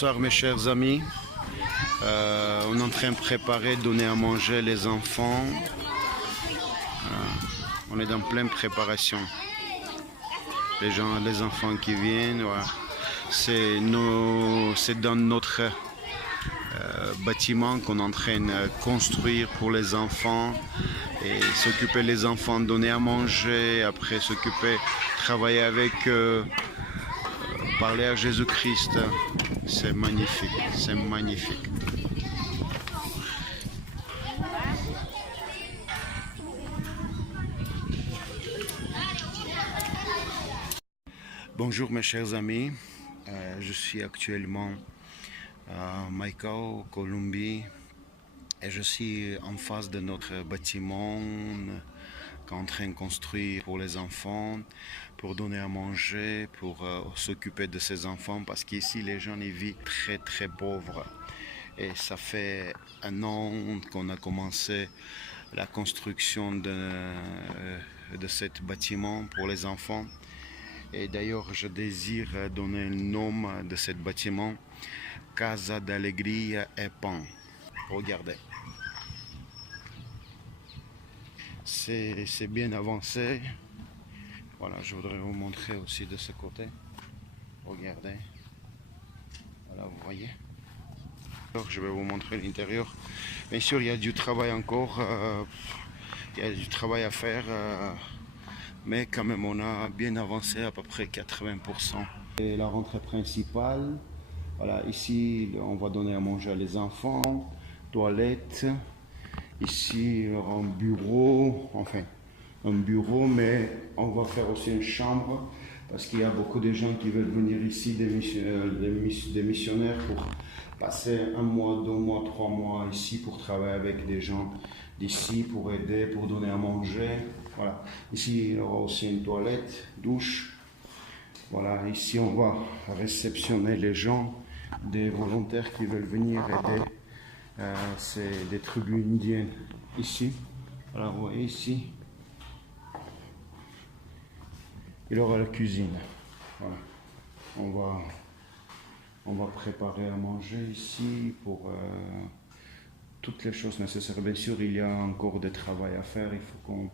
Bonsoir mes chers amis. On est en train de préparer, donner à manger les enfants. On est dans pleine préparation. Les enfants qui viennent, voilà. C'est dans notre bâtiment qu'on est en train de construire pour les enfants et s'occuper des enfants, donner à manger, après s'occuper, travailler avec eux, parler à Jésus-Christ. C'est magnifique, c'est magnifique. Bonjour mes chers amis, je suis actuellement à Maicao, Colombie, et je suis en face de notre bâtiment qu'on est en train de construire pour les enfants, pour donner à manger, pour s'occuper de ces enfants, parce qu'ici les gens y vivent très très pauvres. Et ça fait un an qu'on a commencé la construction de ce bâtiment pour les enfants. Et d'ailleurs, je désire donner le nom de ce bâtiment, Casa d'Alegria et Pan. Regardez. C'est bien avancé. Voilà, je voudrais vous montrer aussi de ce côté. Regardez. Voilà, vous voyez. Alors, je vais vous montrer l'intérieur. Bien sûr, il y a du travail encore. Il y a du travail à faire. Mais quand même, on a bien avancé à peu près 80%. Et la rentrée principale, voilà, ici, on va donner à manger à les enfants, toilettes. Ici, il y aura un bureau, enfin, un bureau, mais on va faire aussi une chambre parce qu'il y a beaucoup de gens qui veulent venir ici, des missionnaires pour passer 1 mois, 2 mois, 3 mois ici pour travailler avec des gens d'ici, pour aider, pour donner à manger. Voilà. Ici, il y aura aussi une toilette, douche. Voilà, ici, on va réceptionner les gens, des volontaires qui veulent venir aider. C'est des tribus indiennes ici. Voilà, vous voyez ici. Il y aura la cuisine. Voilà. On va préparer à manger ici pour toutes les choses nécessaires. Bien sûr, il y a encore du travail à faire. Il faut qu'on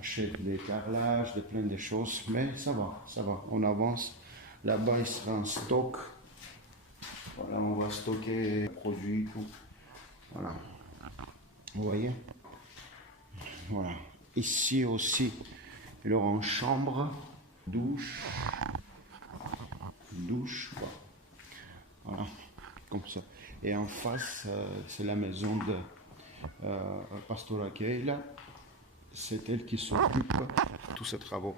achète des carrelages, plein de choses. Mais ça va, ça va. On avance. Là-bas, il sera en stock. Voilà, on va stocker les produits, tout. Voilà. Vous voyez? Voilà. Ici aussi, il y aura une chambre, douche, voilà, comme ça. Et en face, c'est la maison de Pastora Keila. C'est elle qui s'occupe de tous ces travaux.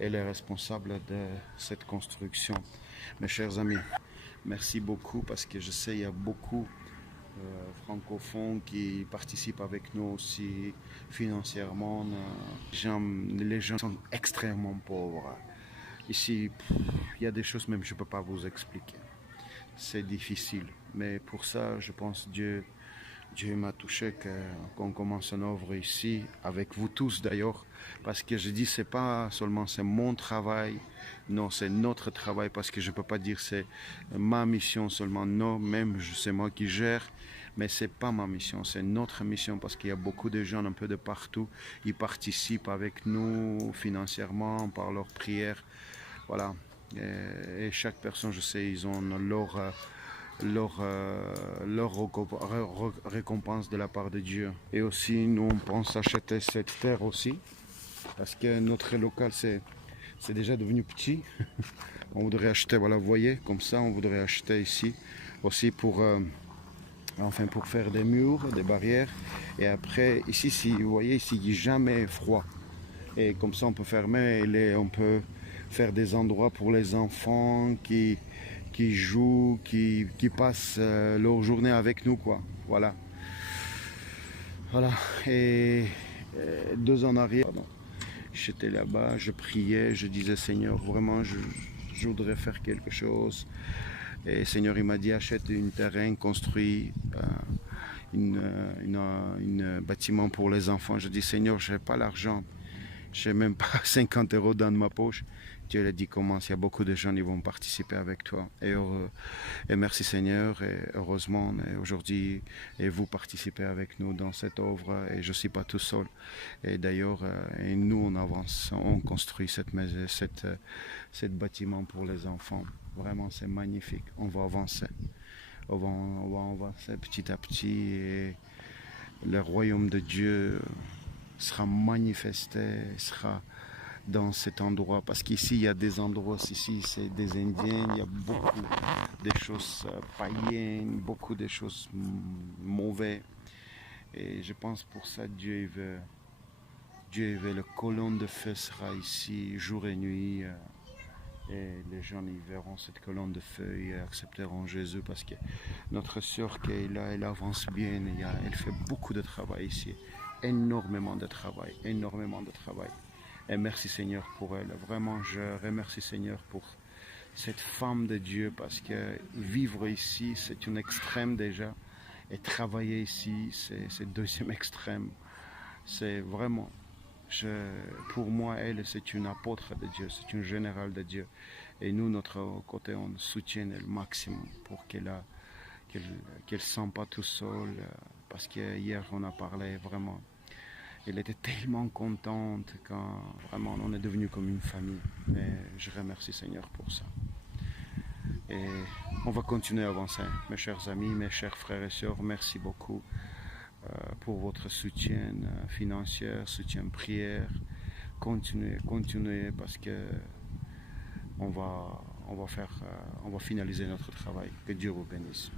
Elle est responsable de cette construction. Mes chers amis, merci beaucoup parce que je sais qu'il y a beaucoup francophones qui participent avec nous aussi financièrement. Les gens sont extrêmement pauvres. Ici, il y a des choses même que je ne peux pas vous expliquer. C'est difficile. Mais pour ça, je pense Dieu m'a touché qu'on commence une œuvre ici, avec vous tous d'ailleurs, parce que je dis c'est pas seulement c'est mon travail, non c'est notre travail, parce que je peux pas dire c'est ma mission seulement, non, même c'est moi qui gère, mais c'est pas ma mission, c'est notre mission, parce qu'il y a beaucoup de gens un peu de partout, ils participent avec nous financièrement par leurs prières, voilà, et chaque personne, je sais, ils ont leur récompense de la part de Dieu. Et aussi, nous, on pense acheter cette terre aussi, parce que notre local, c'est déjà devenu petit. On voudrait acheter, voilà, vous voyez, comme ça, on voudrait acheter ici, aussi pour faire des murs, des barrières. Et après, ici, si vous voyez, ici, il n'y a jamais froid. Et comme ça, on peut fermer, on peut faire des endroits pour les enfants qui jouent, qui passent leur journée avec nous, quoi. Voilà. Voilà. Et 2 ans en arrière, j'étais là-bas, je priais, je disais Seigneur, vraiment, je voudrais faire quelque chose. Et Seigneur, il m'a dit achète un terrain, construit un bâtiment pour les enfants. Je dis Seigneur, je n'ai pas l'argent. Je n'ai même pas 50 € dans ma poche. Dieu l'a dit, commence, il y a beaucoup de gens qui vont participer avec toi. Et merci Seigneur, et heureusement, aujourd'hui, et vous participez avec nous dans cette œuvre, et je ne suis pas tout seul. Et d'ailleurs, et nous, on avance, on construit cette maison, cette bâtiment pour les enfants. Vraiment, c'est magnifique. On va avancer. On va avancer petit à petit, et le royaume de Dieu sera manifesté, sera dans cet endroit, parce qu'ici il y a des endroits, ici c'est des Indiens, il y a beaucoup de choses païennes, beaucoup de choses mauvaises, et je pense pour ça Dieu veut, le colonne de feu sera ici jour et nuit, et les gens y verront cette colonne de feu et accepteront Jésus, parce que notre sœur qui est là, elle avance bien, elle fait beaucoup de travail ici, énormément de travail, énormément de travail. Et merci Seigneur pour elle. Vraiment, je remercie Seigneur pour cette femme de Dieu, parce que vivre ici, c'est une extrême déjà. Et travailler ici, c'est deuxième extrême. C'est vraiment, pour moi, elle, c'est une apôtre de Dieu, c'est une générale de Dieu. Et nous, notre côté, on soutient le maximum pour qu'elle ne se sente pas tout seule. Parce que hier, on a parlé vraiment. Elle était tellement contente quand vraiment on est devenu comme une famille. Et je remercie Seigneur pour ça. Et on va continuer à avancer. Mes chers amis, mes chers frères et sœurs, merci beaucoup pour votre soutien financier, soutien prière. Continuez parce que on va finaliser notre travail. Que Dieu vous bénisse.